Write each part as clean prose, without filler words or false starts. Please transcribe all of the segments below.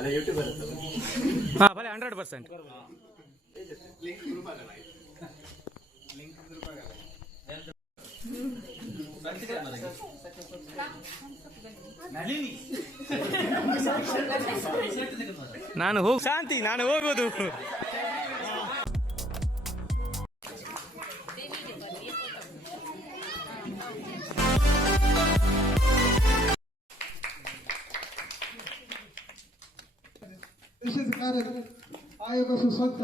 हाँ भले 100%. ನಾನು ಹೋಗಿ ಶಾಂತಿ ನಾನು ಹೋಗೋದು. ದೇಶದ ಕಾರ್ಯ ಆಯೋಗ ಸುಸ್ವಾಗತ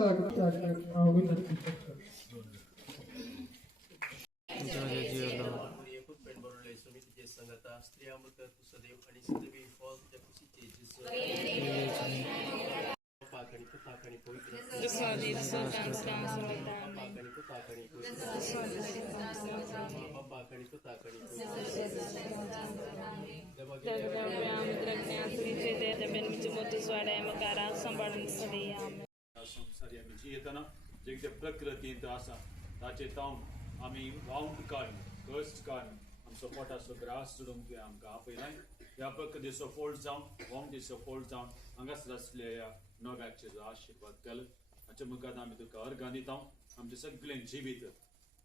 जे प्रकृती आसा ताचे तावन आमी वावंड काडून कस्ट काडून आमचो पोटाचो ग्रास सोडूंक तुवें आमकां आपयलाय. ह्या प्रकृतीचो फोल्ड जावन वावंडीचो फोल्ड जावन हांगासर आसल्या ह्या नव्याचेर आशिर्वाद घाल. हाच्या मुखार आमी तुका अर्गां दिता. आमचें सगळें जिवीत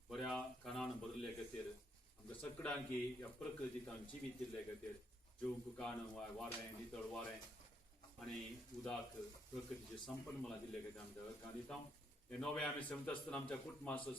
बऱ्या कानान भरले खातीर आमकां सगळ्यांक ह्या प्रकृतीक जिवीत दिल्ले खातीर जेवंक कान वारें नितळ वारें आनी उदक प्रकृतीचे संपन्नमला दिल्ले खातीर आमकां अर्गां दिता. हे नवे आमी समजत आसतना आमच्या कुटुंबाचो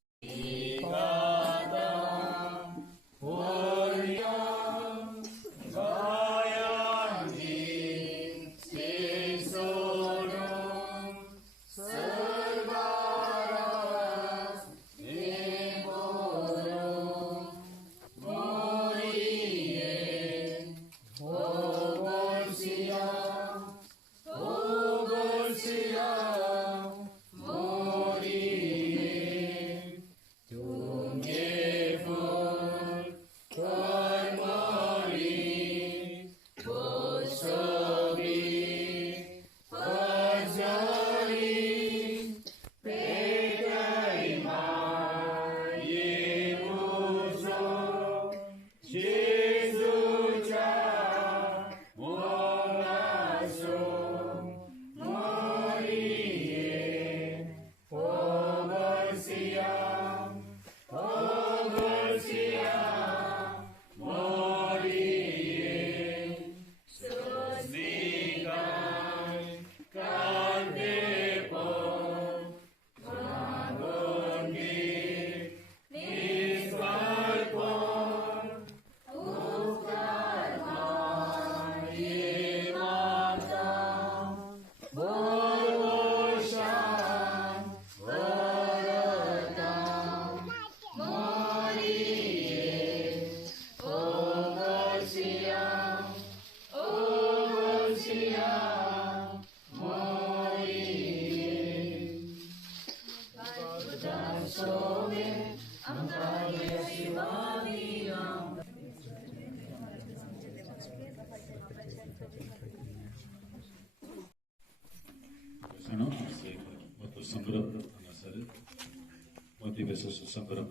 motivação sangram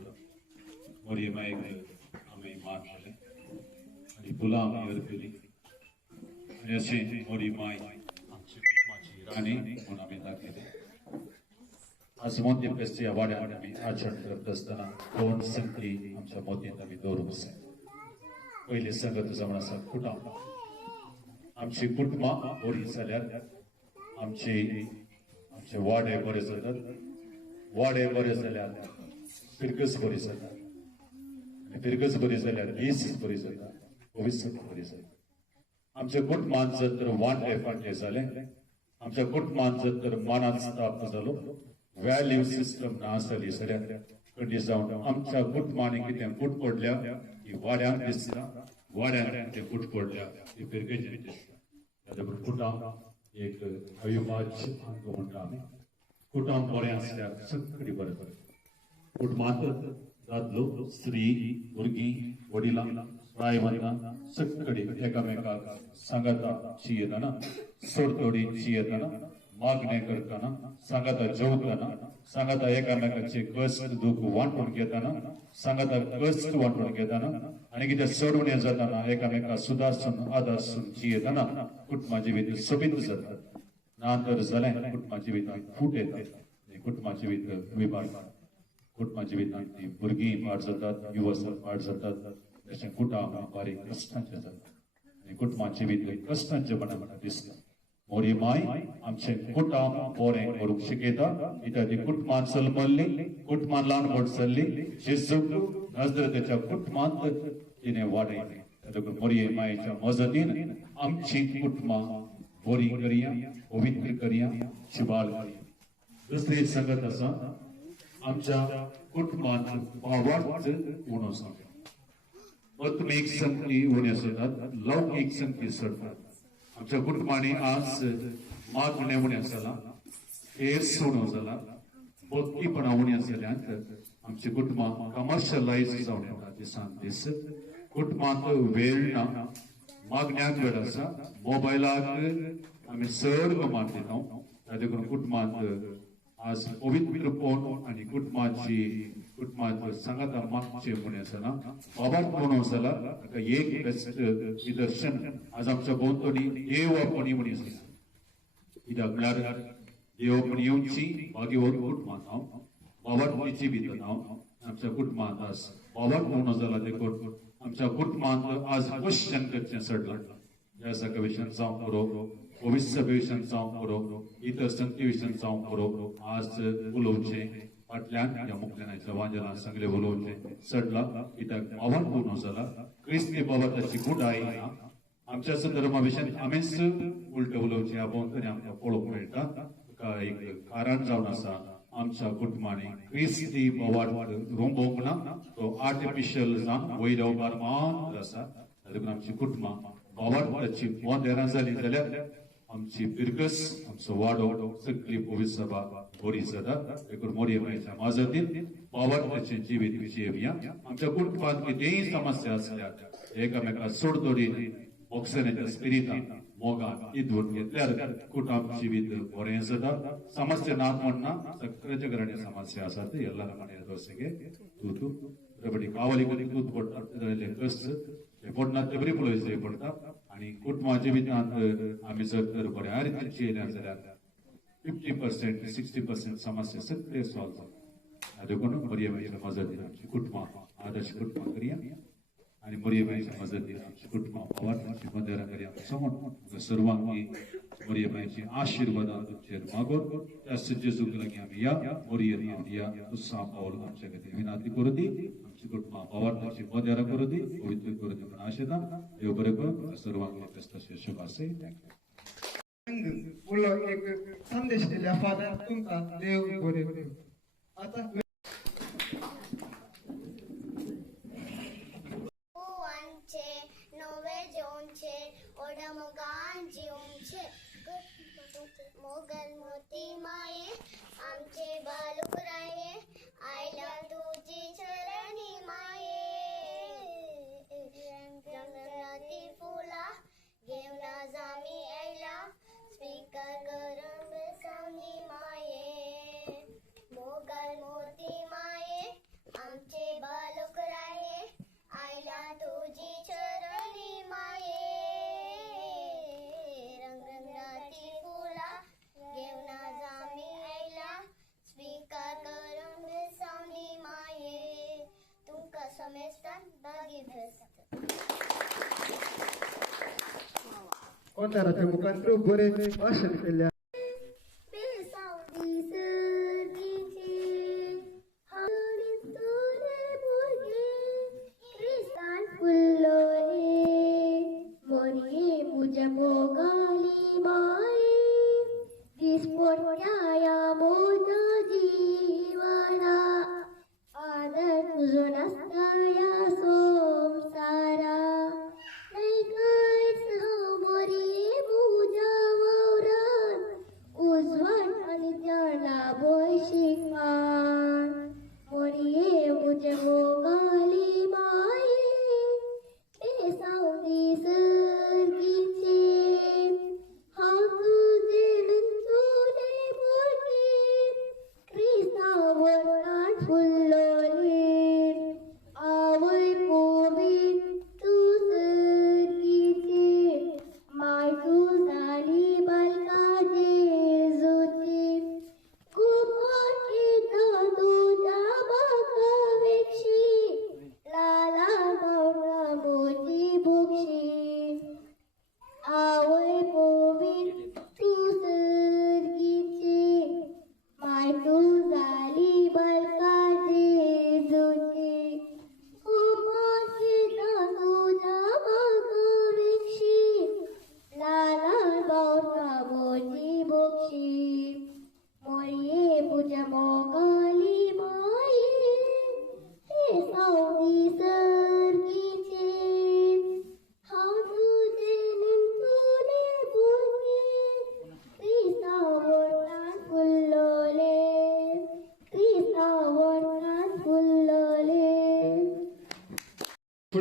mori mai amei manale ani pulang yerpili ese mori mai ani monamenta kede asmonte peste award ami achar prastana kon santi amcha motinda mi dorus पहिले संगत जमनासा कुटुंब आमची कुटुंबा बरी जाल्यार आमचे वाडे बरे जातात वाडे बरे जाल्यार पिरकस बरी जाता आनी पिरकस बरी जाल्यार दीस बरी जाता भविष्य बरी जाता आमच्या कुटुंबान जर तर वांटे फाटले जाले आमच्या कुटुंबान जर तर मानात स्थाप जालो व्हॅल्यू सिस्टम ना आसली जाल्यार कधी जावन आमच्या कुटुंबांनी कितें फूट पडल्या ही वाड्यांक दिसता वाड्यांक ते फूट पडल्या ही पिरकेचेर दिसता त्या कुटुंब एक अविभाज्य अंग म्हणटा आमी कुटुंब बरें आसल्यार सगळीं बरें कुटुंबांत दादलो स्त्री भुरगीं वडिलां प्रायवंतां सगळीं एकामेकाक सांगाताची येतना सोडतोडीची येतना मागणे करताना सांगाता जेवताना सांगाता एकामेकाचे कष्ट दुःख वांटून घेताना सांगाता कष्ट वांटून घेताना आणि कितें सोडून जाताना एकामेका सुदारसून आदारसून जियेताना कुटुंबा जिवीत सोबीत जातात नांतर जालें कुटुंबाच्या भितर फूट येता कुटुंबाच्या भितर विभाग कुटुंबाच्या भितर ती भुरगीं पाड जातात युवक पाड जातात तशें कुटुंब बारीक कश्टांचें जाता आनी कुटुंबाच्या भितर कश्टांचें म्हाका दिसता मोरी माय आमचे कुटुंब बरें करूंक शिकयता कित्याक ती कुटुंबांत जल्मल्ली कुटुंबांत ल्हान व्हड जाल्ली जेजूक नजरेच्या कुटुंबांत तिणें वाडयलें ताका मोरये मायेच्या मजतीन आमची कुटुंबां बरी करया पवित्र करया शिबाळ करया दुसरी संगत आसा आमच्या कुटुंबांत भावार्थ उणो सांगता आत्मीक संगती उण्यो जातात लौकीक संगती चडटात आमच्या कुटुंबांनी आज मागणे उण्या जाला केस उणो जाला भक्तीपणा उण्या जाल्यांत आमची कुटुंबां कमर्शलायज जावन येता दिसान दीस कुटुंबांत वेळ ना मागण्याक वेळ आसा मोबायलाक आमी सर्ग मान दिता ताजे करून कुटुंबांत आज पवित्रपण आनी कुटुंबांत सांगाता मागचे उणें जाला बाबाक म्हणून जाला ताका एक बेस्ट निदर्शन आज आमच्या भोंवतणी देवपणी म्हणी आसा कित्याक म्हळ्यार देवपणी येवची बागेवर कुटुंबांत हांव बाबाची भितर हांव आमच्या कुटुंबांत आज बाबाक म्हणून जाला देखून आमच्या कुटुंबांत आज क्वेश्चन करचें चडलां ह्या सगळ्या विशयान जावं बरो भविष्य विशयान जावं बरो इतर संगती विशयान जावं बरो आज उलोवचें फाटल्यान ह्या मुक्तनाच्या वांजलां सगळे उलोवचें चडलां कित्याक बाबाक म्हणून जाला क्रिस्ती बाबा ताची गुडाय ना आमच्या धर्मा विशयान आमीच उलटें उलोवचें ह्या भोंवतणी आमकां पळोवंक मेळटा ताका एक कारण जावन आसा आमच्या कुटुंबांनी क्रिस्ती बोवाड रोंबोवंक ना तो आर्टिफिशियल जावन वैरवकार मात्र आसा देखून आमची कुटुंबां बोवाडाची मोदेरां जाली जाल्यार आमची बिरगस आमचो वाडो सगळी पवित्र सभा बरी जाता देखून मोरये मायेच्या माजतीन बोवाडाचें जिवीत जियेवया आमच्या कुटुंबांत कितेंय समस्या आसल्यार एकामेकाक सोडतोडीन ऑक्सिजनाच्या स्पिरिटान मोगान इदवून घेतल्यार कुटुंब जिवीत बरें जाता समस्या ना म्हणना सगळ्याच्या घरांनी समस्या आसात ಎಲ್ಲ ಮನೆಯ ದೋಸೆಗೆ ತೂತು everybody ಕಾವಲಿಗೆ ತೂತು ಕೊಡ್ತಾರೆ ಇದರಲ್ಲಿ ಕಷ್ಟ पोटना तेबरी पळोवचें पडटा आनी कुटुंबाच्या भितर आमी जर तर बऱ्या रितीन चेयल्या जाल्यार 50% 60% समस्या सगळे सॉल्व जाता देखून मोरये मायेच्या मजतीन आमची कुटुंबां आदर्श कुटुंबां करया आनी मोरये मायेच्या मजतीन आमची कुटुंबां वावरपाची बंदरां करया समोर सर्वांगी मोरये मायेची आशिर्वादां तुमचेर मागोन त्या जेजूक लागीं आमी या मोरये नांव या उत्साह पावल आमचे खातीर विनंती करूं दी आमची कुटुंबां वावरपाची बंदरां करूं दी पवित्र करूं दी म्हणून आशेता देव बरें करूं सर्वांगी फेस्ताचे शुभाशय मुलं एक संदेश दिल्या फादर तुमचा देव बरे करूं आता मोगल मोती माये आमचे बालुराये आयला तुझी चरणी माये रंगराती फुला घेवना जामी आयला स्वीकार गरम सावनी माये मोगल मोती माये आमचे बालुराये आयला तुझी चरणी माये कोणत्या मुखांतर बरे भाषण केल्या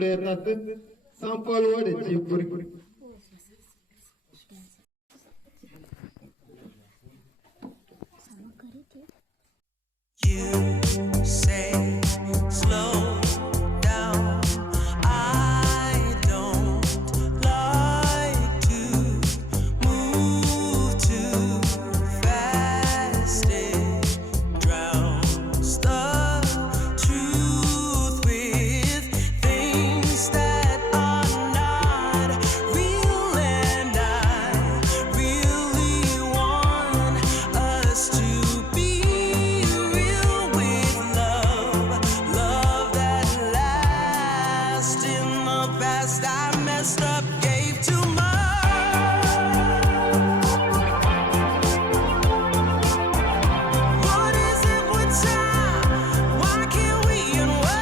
पुढे येतात सांपलवाडीची पुरी. You say slow down. I don't like to move too fast. It drowns the truth with things that are not real, and I really want us to be real with love, love that lasts. In the past I messed up, gave too much. What is it with time? Why can't we unwind?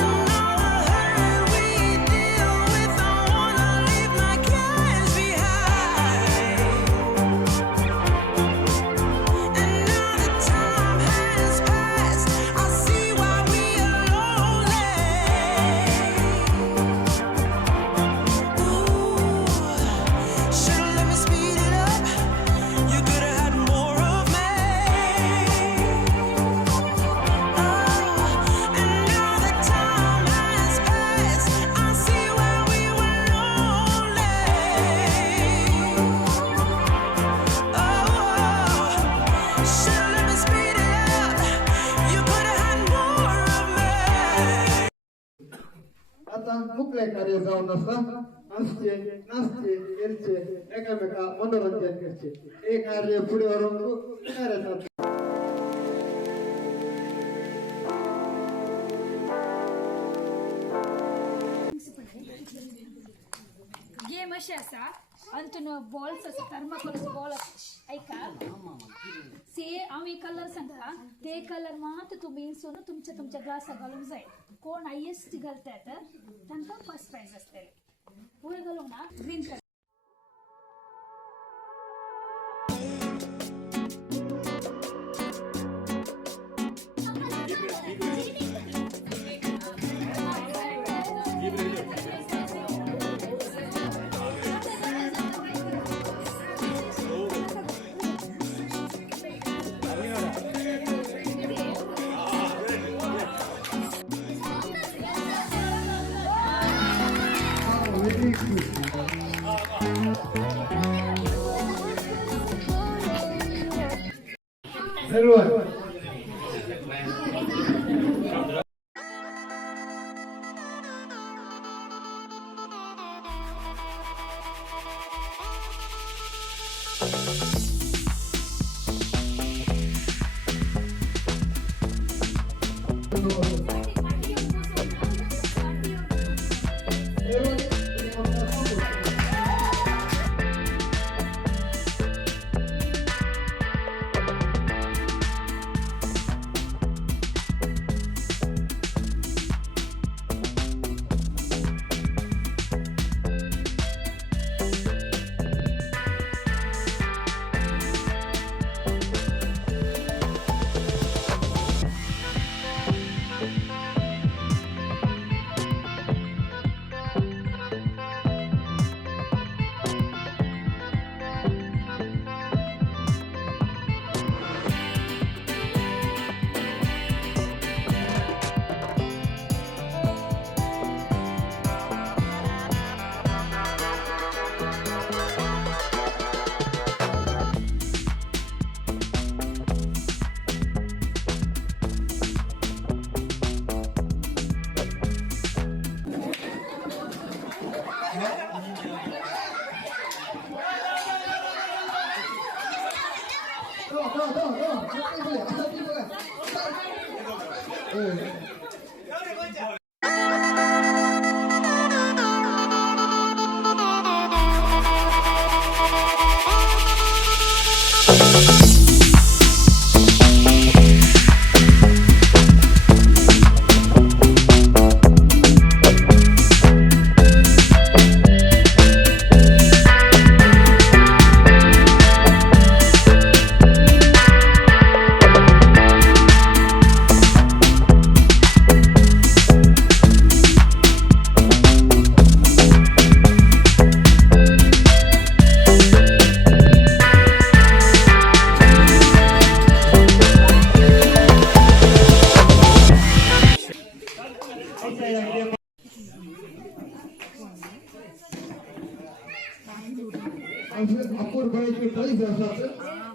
And all the hurt we deal with, I wanna leave my cares behind. And now that time has passed, I see why we are lonely. Ooh, should've let me speed it up. You could've had more of me. And now that time has passed, I see why we were lonely. Should've let me speed it up. You could've had more of me. आता कुठले कार्य जाऊन असता हसचे नाचचे गेलचे एकामेका मनोरंजन करचे हे कार्य पुढे वरून कार्यात गेम अशी असा अंतून बॉल्स असा थर्माकोलचे बॉल ऐका से आम्ही कलर सांगता ते कलर मात्र तुम्ही इंसून तुमच्या तुमच्या ग्लासा घालून जाईल कोण हायेस्ट घालतात त्यांना फर्स्ट प्राइज असते पुढे घालून ना ग्रीन कलर सर्व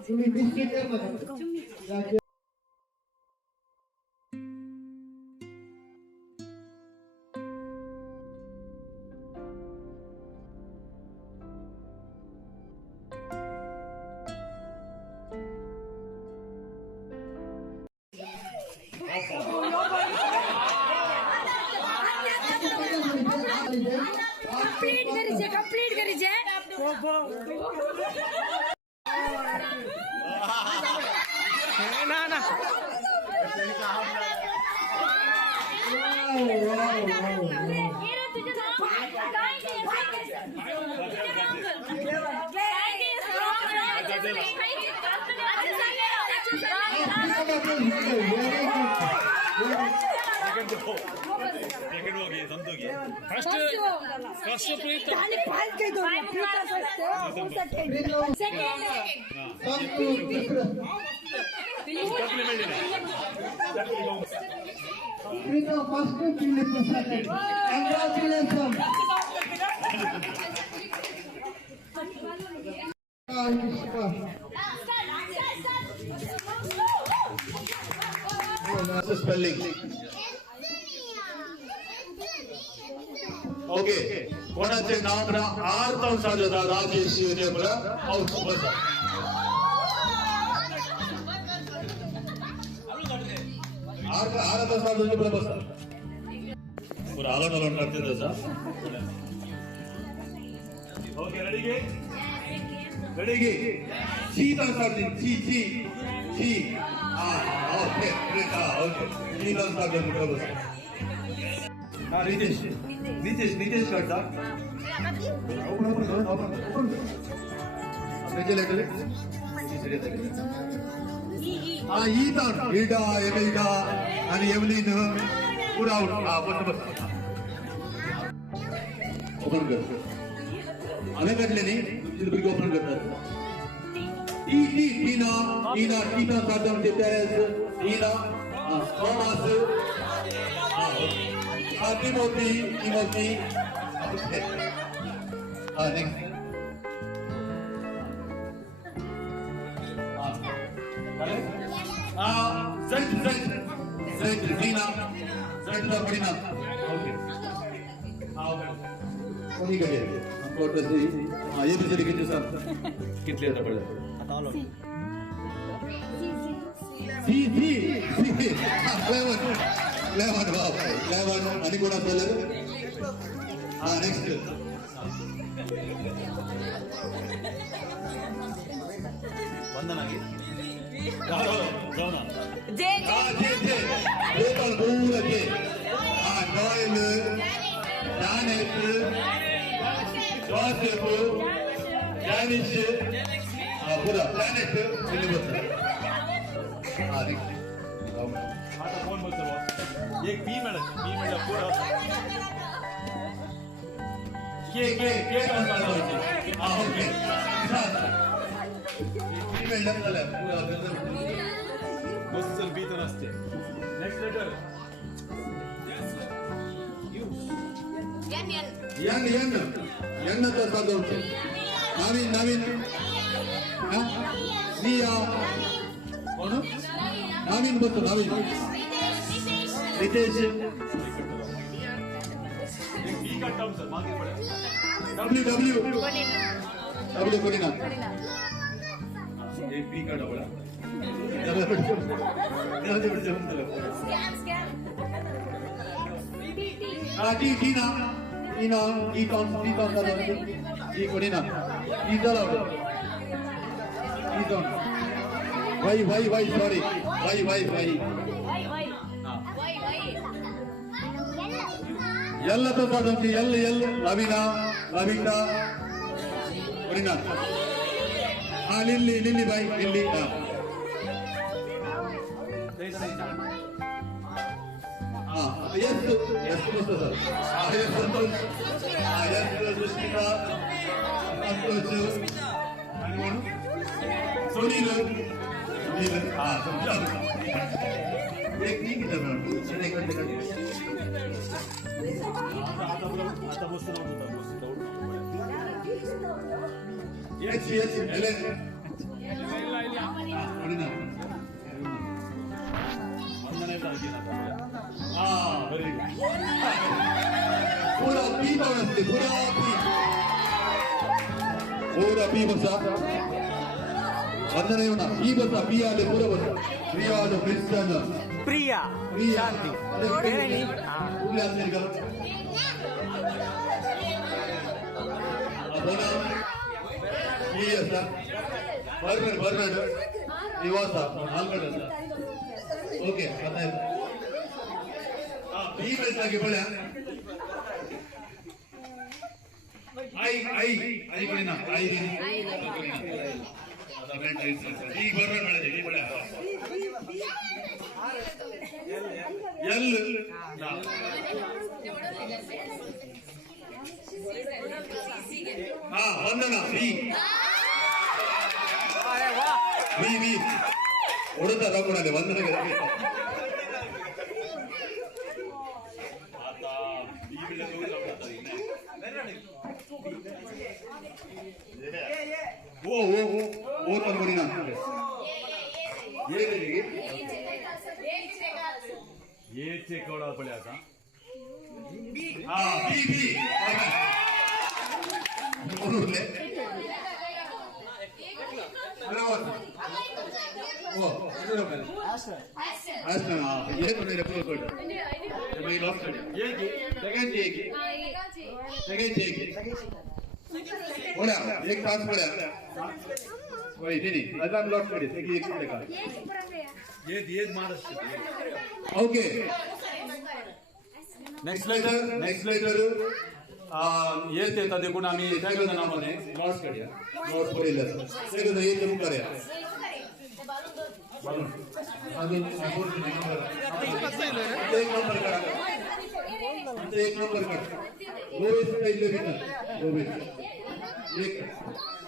तुम्ही बिस्किट कर मग कंप्लीट करी छे ના ના Prito first Philip second. Congratulations. Spelling. Okay कोणाचे नाव ना आर्थ साधता राजेश मला औष बसा आर्थ साधूचे मला बसा पुरा आलन आलन करते तसा ओके रेडी गे सीता साधते ची ओके ग्रेट ओके सीता साधूचे मला बसा नितेश करता ईटा एमेलिका आणि एवलिन पुरा ओपन कर आम्ही कटले नाही तुझी ओपन करतात टीना साधन टीना Thomas Timothy. Okay. Next. Z, Zina. Zina. Okay. कोणी कडे हमको तो ये भी चली कितने साल कितने आता पड़ा लेवन वाव लेवन आणि कोणा बोलर नेक्स्ट वंदनागे जाऊना जे पण बोलके नॉयल जानेट जोसेफ जॅनिश पुरा प्लॅनेट सिलेबस आता फोन बोलतो एक बी मिळत पुरा के कौन सा होते ओके बी मिळत झालं पुरा बस बी तर असते नेक्स्ट लेटर यन तर साधवते नवीन निया कोण नवीन बसतो नवीन रितेश डब्ल्यू कोणी ना एक बी का डबला वाई सॉरी वाई ಎಲ್ಲతో ಸಾಧಂತಿ ಎಲ್ ಲವಿಂದ ಕೊಡಿನಾ ಲಿಲ್ಲಿ ಬಾಯ್ ಲಿಲ್ಲಿ ಎಸ್ ಬಸ್ತು ಸರ್ ಎಸ್ ಸಂತೋಷ್ ಎಸ್ ಸುಷ್ಮಿತಾ ಸಂತೋಷ್ ಸುನೀಲ್ एक ठीक है आता बसतो Yes, Helen. पी पावना असते पुरा पी बसा वंदना येऊ ना पी बसा पी आले पुरा बसा प्रिया आलो क्रिस्टन प्रिया प्रिया शांती कुठले असतील का ಈ ಅಸ ಬರ್ಬೇಡ ನಿವಾಸ ನಾಲ್ಕಡೆ ಅಸ ಓಕೆ ಗೊತ್ತಾಯ್ತು ಈ ವಯಸ್ಸಾಗಿ ಬಳ್ಳ ಐ ಕಡೆನಾ ಐ ಈಗ ಬರ್ಬೇಡ ಮೇಡಮ್ ಈ ಬಳ್ಳ ಎಲ್ ಹಾ ವಂದನ ಬಿ ಬಿ ಬಿ ಹೊಡೆದ ತಗೊಂಡಲ್ಲಿ ವಂದನೆಗೆ ಓ ತಂದ್ಕೊಡಿ ನಾನು ಹಾ ಬಿ ಬಿ एक तास पड्या लॉट ओके नेक्स्ट लेटर येत येतात देखून आम्ही त्या नावाने नोट्स काढूया नोट्स पडले ते येत करूया एक नंबर करा एक नंबर करा लोवेस्ट प्राइस लेविना लोवेस्ट एक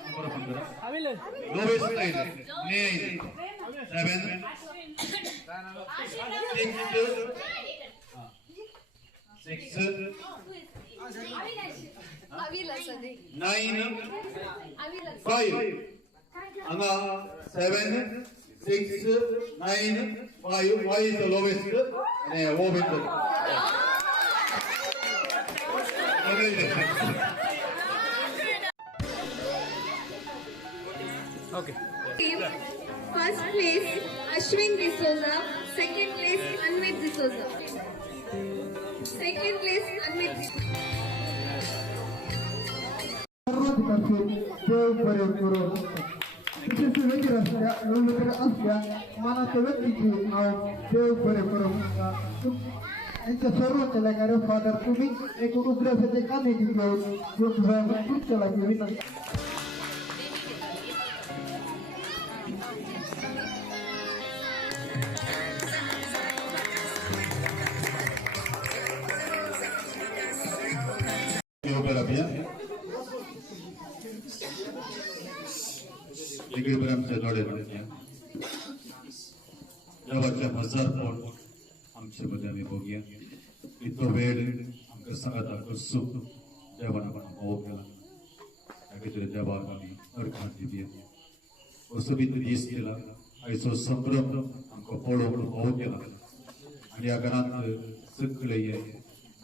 नंबर अपन करा lowest price 7 why is the lowest okay First place Ashwin D'Souza, second place Anmit D'Souza. Second place Anmit D'Souza. सर्वाधिकांचे देव बरे करो विशिष्ट व्यक्ती असल्या निवडणुकीत असल्या मानाच्या व्यक्तीचे नाव देव बरे करो यांच्या सर्वांच्या लेखारे फादर तुम्ही एक उग्रसाचे काने घेऊन तुमच्या लागे विनंती आमच्या जोडे देवाच्या 1000 पोट आमच्या मध्ये आम्ही बघूया इतो वेळ आमच्या संघात सुख देवान आपण मोग केला किती देवाक आम्ही अर्पण दिली असो बी दीस केला आयचो संभ्रम आमकां पळोवन मोग केला आणि ह्या घरांत सगळे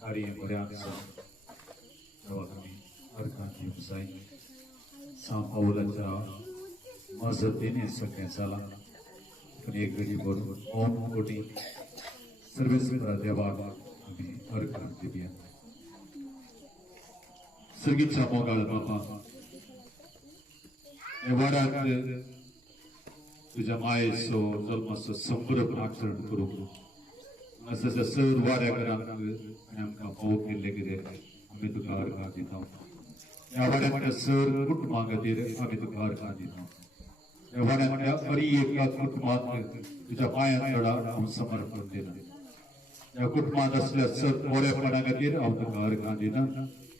कार्य बऱ्या देवाक आम्ही अर्पण दिवंक जाय सांत पावलाच्या मजतीने सगळें जाला पण एक घडी बरोबर ओम कोटी सर्वेश्वरा देवाक आमी अर्पण दिवया सर्गीच्या मोगाळ बापा हे वाड्यात तुझ्या मायेचो जल्माचो संभ्रम आचरण करूंक असं सर वाड्या घरांक आनी आमकां मोग केल्ले कितें आमी तुका अर्पण दिता ह्या वाड्याच्या सर कुटुंबा खातीर आमी तुका अर्पण दिता वाड्यातल्या अरी एका कुटुंबात तुझ्या पांयां चढा हांव समर्पण दिना ह्या कुटुंबात असल्या सर मोरेपणा खातीर हांव तुका अर्पण दिना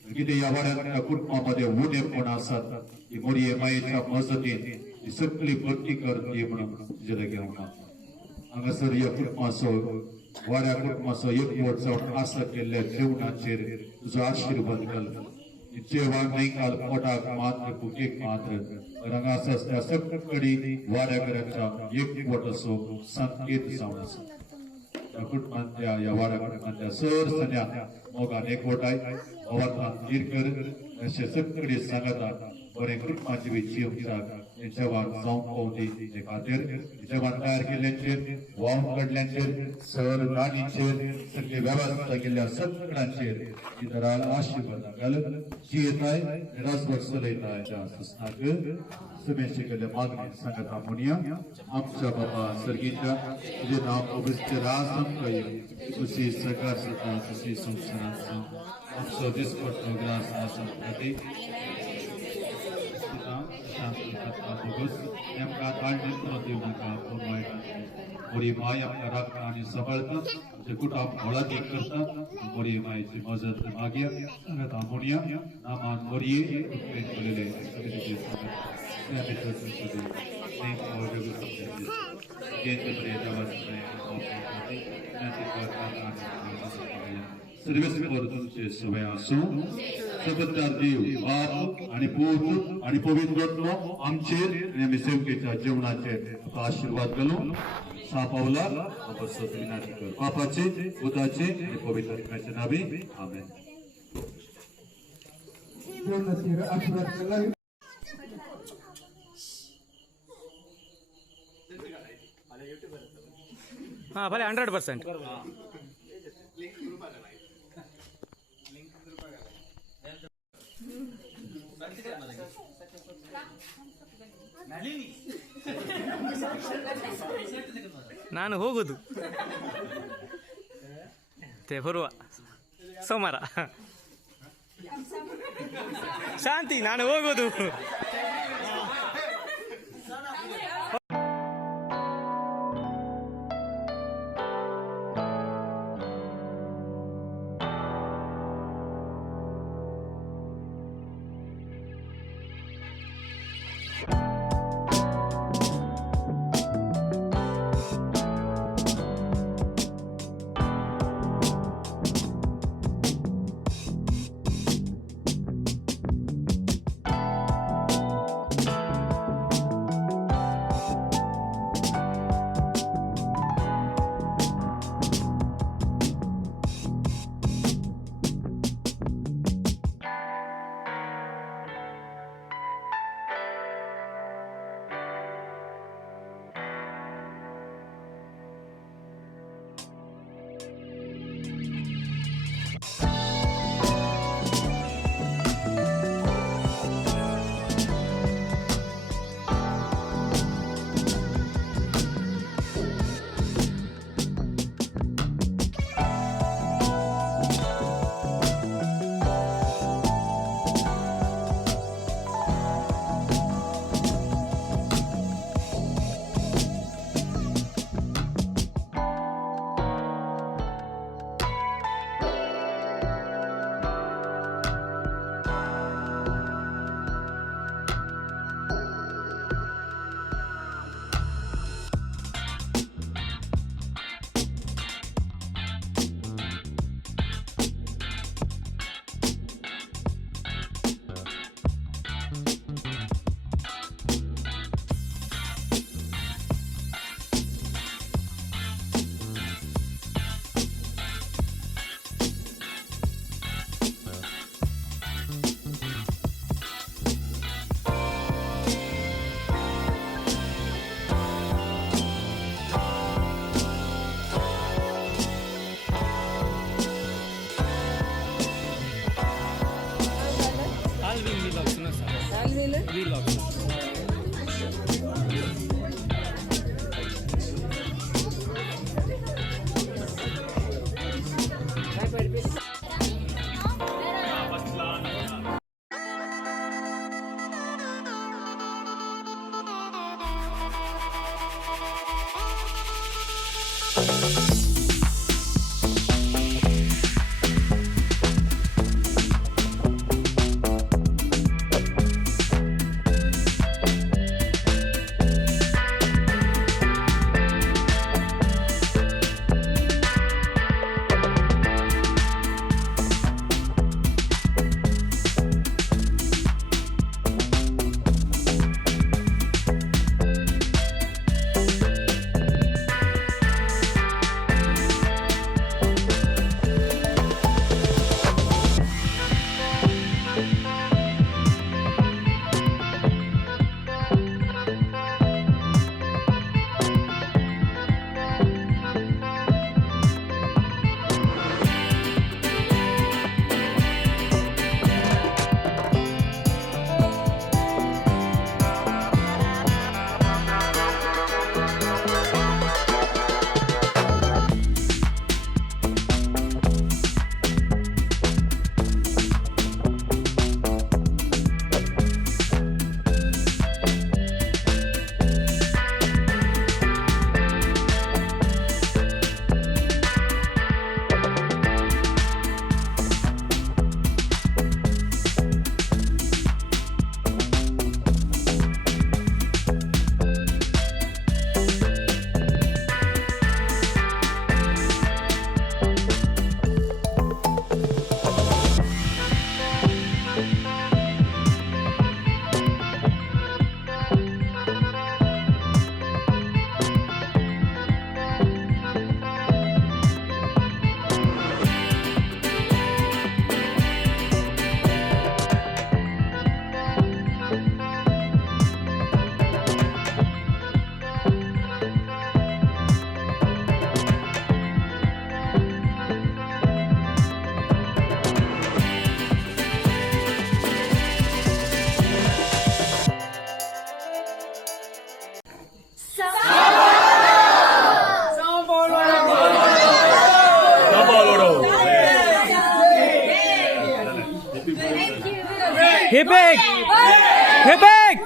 कितें ह्या वाड्यातल्या कुटुंबामध्ये उणेपण आसात ही मोरये मायेच्या मजतीन ही सगळी भरती कर दी म्हणून तुजे लागीं हांव मागता हांगासर ह्या कुटुंबाचो वाड्या कुटुंबाचो एकवट जावन आसा केल्ल्या जेवणाचेर तुजो आशिर्वाद घाल जेवण नाही काल पोटाक मात्र भुकेक मात्र रंगास असल्या सगळी वाड्याकरांच्या एकवट असो संकेत जावन आसा कुटुंबातल्या या वाडा कुटुंबातल्या सर सन्या मोगान एकवटाय अवर्थान गिरकर अशे सगळे सांगतात बरे कुटुंबाची विची उपचार जवान जावंक पावती हे खातीर जवान तयार केल्ल्यांचेर वाहून काडल्यांचेर सर गाडीचेर सगळे वेवस्था केल्ल्या सगळ्यांचेर इतराल आशीर्वाद घालत जी येताय राजवट चलयताय त्या सुस्नाक समेशे केल्ल्या मागणी सांगता म्हणया आमच्या बाबा सर्गीच्या तुझे नाव पवित्र रासंकय तुझी सकार सता तुझी संसारांचा आमचो दिसपट्टो ग्रास आसंप्रती नेमका ताळमेळ देऊ नका मोरी माय आपल्या राखता आणि सांभाळता आमचे कुटुंब मोळादी करता मोरी मायेची मजत मागया सांगत आमोनिया नामान मोरी केलेले सगळे सर्वेसवर तुमचे सवय असो सबदार देव बाप आणि पूत आणि पवित्र आमचेर आणि आम्ही सेवकेच्या जेवणाचे आशीर्वाद घालून सापावला विनंती कर पापाचे बुधाचे आणि पवित्र आत्म्याचे नावे आमेन. जेवणाचे आशीर्वाद केला हाँ भले 100%. ನಾನು ಹೋಗುದು te ಬರುವ ಸೋಮವಾರ ಶಾಂತಿ ನಾನು ಹೋಗೋದು हे बॅग हे बॅग